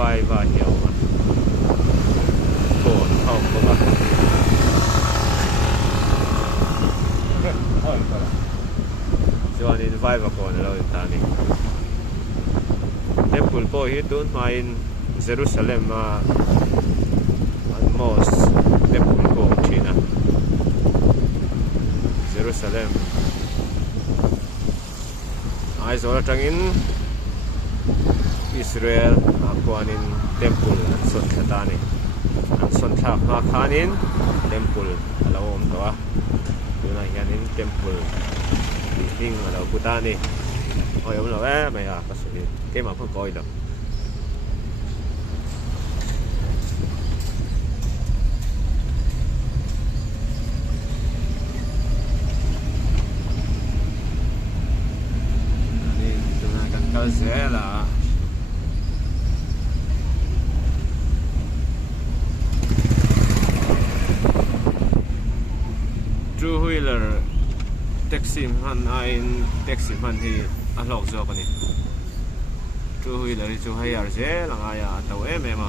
vai và hiểu mà cồn không có mà chuan in Vaivakon lo tani temple po hi tun mai in Jerusalem ma an most temple ko China Jerusalem ai zola tangin Israel akuan in temple an son khatani an son thak ma khanin temple alo om to a tuna hianin temple hing alo putani oi om lo mai ha kasuli ke ma phu koi lo ani tuna kan kalzela two-wheeler taxi man ain taxi man hi alok zo kani two-wheeler chu hayar je langa ya taw em ema